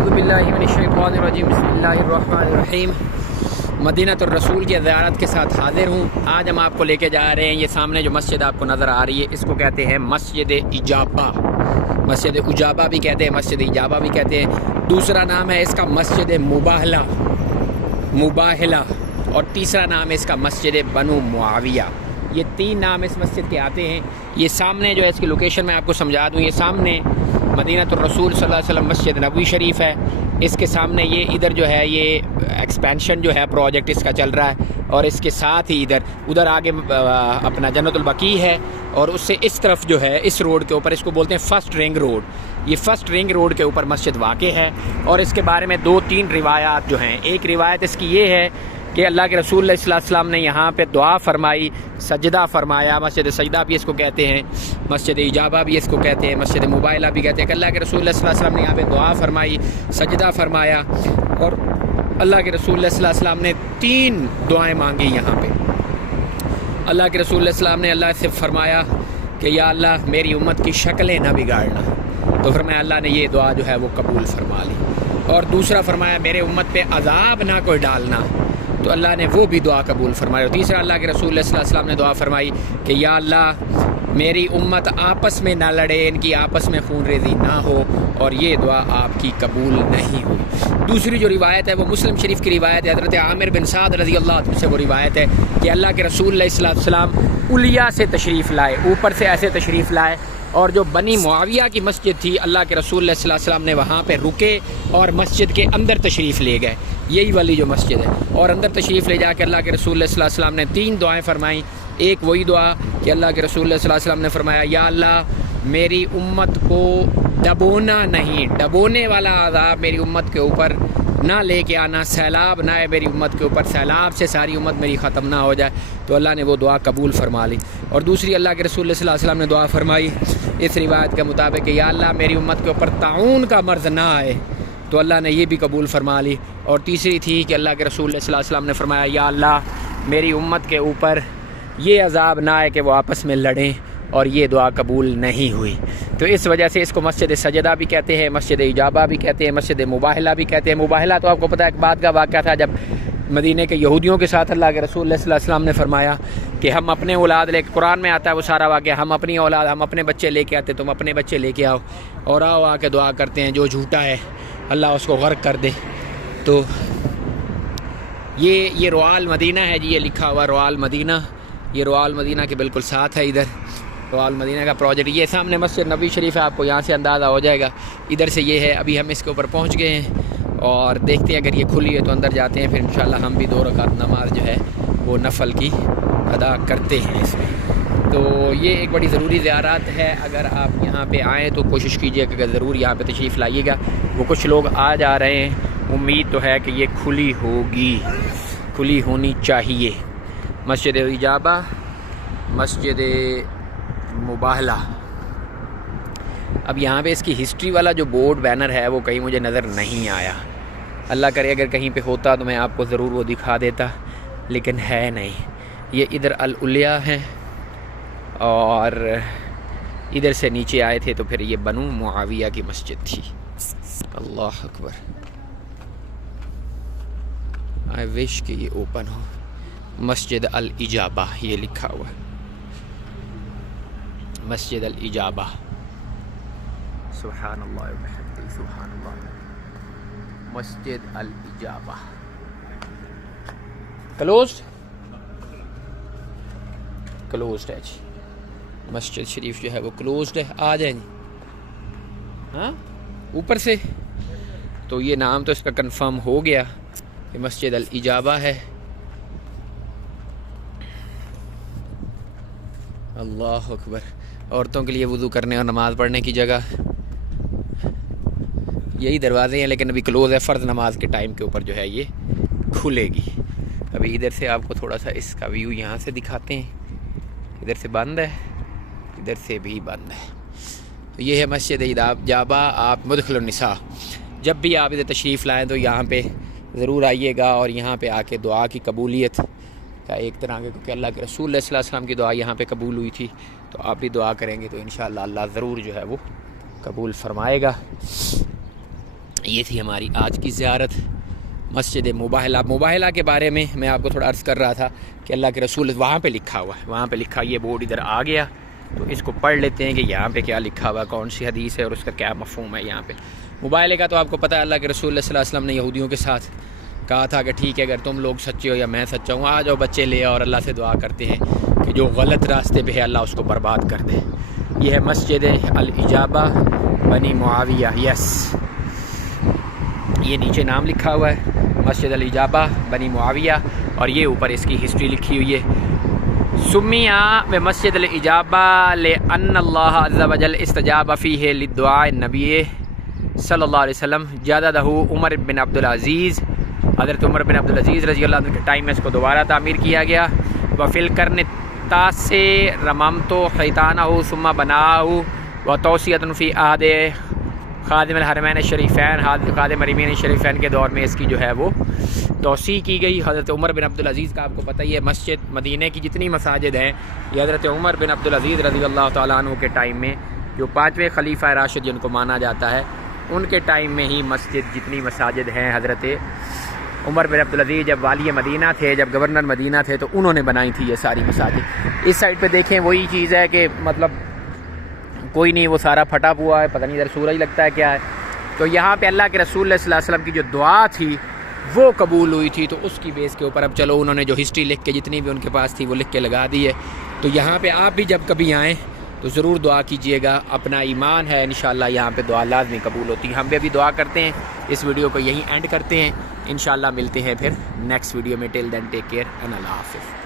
اعوذ باللہ من الشیطان الرجیم بسم اللہ الرحمن الرحیم۔ مدینہ الرسول کی زیارت کے ساتھ حاضر ہوں۔ آج ہم آپ کو لے کے جا رہے ہیں، یہ سامنے جو مسجد آپ کو نظر آ رہی ہے اس کو کہتے ہیں مسجد اجابہ۔ مسجد اجابہ بھی کہتے ہیں، مسجد اجابہ بھی کہتے ہیں۔ دوسرا نام ہے اس کا مسجد مباہلہ اور تیسرا نام ہے اس کا مسجد بنو معاویہ۔ یہ تین نام اس مسجد کے آتے ہیں۔ یہ سامنے جو ہے اس کی لوکیشن میں آپ کو سمجھا دوں، یہ سامنے مدینہ الرسول صلی اللہ علیہ وسلم مسجد نبوی شریف ہے۔ اس کے سامنے یہ ادھر جو ہے یہ ایکسپینشن جو ہے پروجیکٹ اس کا چل رہا ہے، اور اس کے ساتھ ہی ادھر آگے اپنا جنت البقیع ہے، اور اس سے اس طرف جو ہے اس روڈ کے اوپر، اس کو بولتے ہیں فرسٹ رنگ روڈ، یہ فرسٹ رنگ روڈ کے اوپر مسجد واقع ہے۔ اور اس کے بارے میں دو تین روایات جو ہیں، ایک روایت اس کی یہ ہے کہ اللہ کے رسول صلی اللہ علیہ وسلم نے یہاں پہ دعا فرمائی، سجدہ فرمایا۔ مسجد سجدہ بھی اس کو کہتے ہیں، مسجد اجابہ بھی اس کو کہتے ہیں، مسجد مباہلہ بھی کہتے ہیں کہ اللہ کے رسول صلی اللہ علیہ وسلم نے یہاں پہ دعا فرمائی، سجدہ فرمایا، اور اللہ کے رسول صلی اللہ علیہ وسلم نے تین دعائیں مانگی یہاں پہ۔ اللہ کے رسول صلی اللہ علیہ وسلم نے اللہ سے فرمایا کہ یا اللہ میری امت کی شکلیں نہ بگاڑنا، تو فرمایا اللہ نے یہ دعا جو ہے وہ قبول فرما لی۔ اور دوسرا فرمایا میرے امت پہ عذاب نہ کوئی ڈالنا، تو اللہ نے وہ بھی دعا قبول فرمائی۔ اور تیسرا اللہ کے رسول صلی اللہ علیہ وسلم نے دعا فرمائی کہ یا اللہ میری امت آپس میں نہ لڑے، ان کی آپس میں خون ریزی نہ ہو، اور یہ دعا آپ کی قبول نہیں ہوئی۔ دوسری جو روایت ہے وہ مسلم شریف کی روایت ہے، حضرت عامر بن سعد رضی اللہ عنہ سے وہ روایت ہے کہ اللہ کے رسول صلی اللہ علیہ وسلم علیا سے تشریف لائے، اوپر سے ایسے تشریف لائے، اور جو بنی معاویہ کی مسجد تھی اللہ کے رسول صلی اللہ علیہ وسلم نے وہاں پہ رکے اور مسجد کے اندر تشریف لے گئے، یہی والی جو مسجد ہے، اور اندر تشریف لے جا کے اللہ کے رسول صلی اللہ علیہ وسلم نے تین دعائیں فرمائیں۔ ایک وہی دعا کہ اللہ کے رسول صلی اللہ علیہ وسلم نے فرمایا یا اللہ میری امت کو ڈبونا نہیں، ڈبونے والا عذاب میری امت کے اوپر نہ لے کے آنا، سیلاب نہ ہے میری امت کے اوپر، سیلاب سے ساری امت میری ختم نہ ہو جائے، تو اللہ نے وہ دعا قبول فرما لی۔ اور دوسری اللہ کے رسول صلی اللہ علیہ وسلم نے دعا فرمائی اس روایت کے مطابق کہ یا اللہ میری امت کے اوپر طاعون کا مرض نہ آئے، تو اللہ نے یہ بھی قبول فرما لی۔ اور تیسری تھی کہ اللہ کے رسول صلی اللہ علیہ وسلم نے فرمایا یا اللہ میری امت کے اوپر یہ عذاب نہ آئے کہ وہ آپس میں لڑیں، اور یہ دعا قبول نہیں ہوئی۔ تو اس وجہ سے اس کو مسجد سجدہ بھی کہتے ہیں، مسجد اجابہ بھی کہتے ہیں، مسجد مباہلہ بھی کہتے ہیں۔ مباہلہ تو آپ کو پتہ ہے ایک بات کا واقعہ تھا، جب مدینہ کے یہودیوں کے ساتھ اللہ کے رسول صلی اللہ علیہ وسلم نے فرمایا کہ ہم اپنے اولاد لے کے، قرآن میں آتا ہے وہ سارا واقعہ، ہم اپنی اولاد، ہم اپنے بچے لے کے آتے، تم اپنے بچے لے کے آؤ، اور آؤ آ کے دعا کرتے ہیں جو جھوٹا ہے اللہ اس کو غرق کر دے۔ تو یہ روال مدینہ ہے جی، یہ لکھا ہوا روال مدینہ، یہ روال مدینہ کے بالکل ساتھ ہے ادھر روال مدینہ کا پروجیکٹ۔ یہ سامنے مسجد نبی شریف ہے، آپ کو یہاں سے اندازہ ہو جائے گا، ادھر سے یہ ہے۔ ابھی ہم اس کے اوپر پہنچ گئے ہیں اور دیکھتے ہیں اگر یہ کھلی ہے تو اندر جاتے ہیں، پھر انشاءاللہ ہم بھی 2 رکعت نماز جو ہے وہ نفل کی ادا کرتے ہیں اس میں۔ تو یہ ایک بڑی ضروری زیارت ہے، اگر آپ یہاں پہ آئیں تو کوشش کیجیے کہ ضرور یہاں پہ تشریف لائیے گا۔ وہ کچھ لوگ آ جا رہے ہیں، امید تو ہے کہ یہ کھلی ہوگی، کھلی ہونی چاہیے۔ مسجد اجابہ، مسجد مباہلہ۔ اب یہاں پہ اس کی ہسٹری والا جو بورڈ بینر ہے وہ کہیں مجھے نظر نہیں آیا، اللہ کرے اگر کہیں پہ ہوتا تو میں آپ کو ضرور وہ دکھا دیتا، لیکن ہے نہیں۔ یہ ادھر العلیہ ہے، اور ادھر سے نیچے آئے تھے تو پھر یہ بنو معاویہ کی مسجد تھی۔ اللہ اکبر، آئی وش کہ یہ اوپن ہو۔ مسجد الاجابہ یہ لکھا ہوا ہے، مسجد الاجابہ۔ سبحان اللہ وبحمدہ، سبحان اللہ۔ مسجد الاجابہ کلوزڈ ہے جی، مسجد شریف جو ہے وہ کلوزڈ ہے۔ آ جائیں جی، ہاں اوپر سے تو یہ نام تو اس کا کنفرم ہو گیا کہ مسجد الاجابہ ہے۔ اللہ اکبر، عورتوں کے لیے وضو کرنے اور نماز پڑھنے کی جگہ، یہی دروازے ہیں، لیکن ابھی کلوز ہے، فرض نماز کے ٹائم کے اوپر جو ہے یہ کھلے گی۔ ابھی ادھر سے آپ کو تھوڑا سا اس کا ویو یہاں سے دکھاتے ہیں، ادھر سے بند ہے، ادھر سے بھی بند ہے۔ یہ ہے مسجد اجابہ۔ آپ مدخل النساء، جب بھی آپ ادھر تشریف لائیں تو یہاں پہ ضرور آئیے گا، اور یہاں پہ آ کے دعا کی قبولیت کا ایک طرح کے، کیونکہ اللہ کے رسول صلی اللہ علیہ وسلم کی دعا یہاں پہ قبول ہوئی تھی، تو آپ بھی دعا کریں گے تو انشاءاللہ اللہ ضرور جو ہے وہ قبول فرمائے گا۔ یہ تھی ہماری آج کی زیارت مسجد مباہلہ کے بارے میں میں آپ کو تھوڑا عرض کر رہا تھا کہ اللہ کے رسول وہاں پہ لکھا ہوا ہے، وہاں پہ لکھا، یہ بورڈ ادھر آ گیا تو اس کو پڑھ لیتے ہیں کہ یہاں پہ کیا لکھا ہوا ہے، کون سی حدیث ہے اور اس کا کیا مفہوم ہے یہاں پہ۔ مباہلے کا تو آپ کو پتہ ہے، اللہ کے رسول صلی اللہ علیہ وسلم نے یہودیوں کے ساتھ کہا تھا کہ ٹھیک ہے اگر تم لوگ سچے ہو یا میں سچا ہوں، آ جاؤ بچے لے اور اللہ سے دعا کرتے ہیں کہ جو غلط راستے پہ ہے اللہ اس کو برباد کر دے۔ یہ ہے مسجد الاجابہ بنی معاویہ، یس یہ نیچے نام لکھا ہوا ہے مسجد الاجابہ بنی معاویہ، اور یہ اوپر اس کی ہسٹری لکھی ہوئی ہے۔ سمیہ بمسجد الاجابہ لأن اللہ عز وجل استجاب فیہ للدعاء النبی صلی اللہ علیہ وسلم جددہ عمر بن عبدالعزیز، حضرت عمر بن عبدالعزیز رضی اللہ عنہ کے ٹائم میں اس کو دوبارہ تعمیر کیا گیا۔ وفی القرن التاسع رممت حیطانہ ثم بناہ وتوسیۃ فی عہد خادم الحرمین الشریفین، خادم حرمین الشریفین کے دور میں اس کی جو ہے وہ توسیع کی گئی۔ حضرت عمر بن عبدالعزیز کا آپ کو پتہ ہی ہے، مسجد مدینہ کی جتنی مساجد ہیں یہ حضرت عمر بن عبدالعزیز رضی اللہ تعالیٰ عنہ کے ٹائم میں، جو 5ویں خلیفہ راشد جن کو مانا جاتا ہے، ان کے ٹائم میں ہی مسجد جتنی مساجد ہیں حضرت عمر بن عبدالعزیز جب والی مدینہ تھے، جب گورنر مدینہ تھے، تو انہوں نے بنائی تھی یہ ساری مساجد۔ اس سائڈ پہ دیکھیں وہی چیز ہے کہ مطلب کوئی نہیں، وہ سارا پھٹا ہوا ہے، پتہ نہیں ادھر سورج لگتا ہے کیا ہے، تو یہاں پہ اللہ کے رسول صلی اللہ علیہ وسلم کی جو دعا تھی وہ قبول ہوئی تھی، تو اس کی بیس کے اوپر اب چلو انہوں نے جو ہسٹری لکھ کے جتنی بھی ان کے پاس تھی وہ لکھ کے لگا دی ہے۔ تو یہاں پہ آپ بھی جب کبھی آئیں تو ضرور دعا کیجئے گا، اپنا ایمان ہے انشاءاللہ یہاں پہ دعا لازمی قبول ہوتی ہے۔ ہم بھی ابھی دعا کرتے ہیں، اس ویڈیو کو یہیں اینڈ کرتے ہیں، انشاءاللہ ملتے ہیں پھر نیکسٹ ویڈیو میں۔ ٹل دین ٹیک کیئر اینڈ اللہ حافظ۔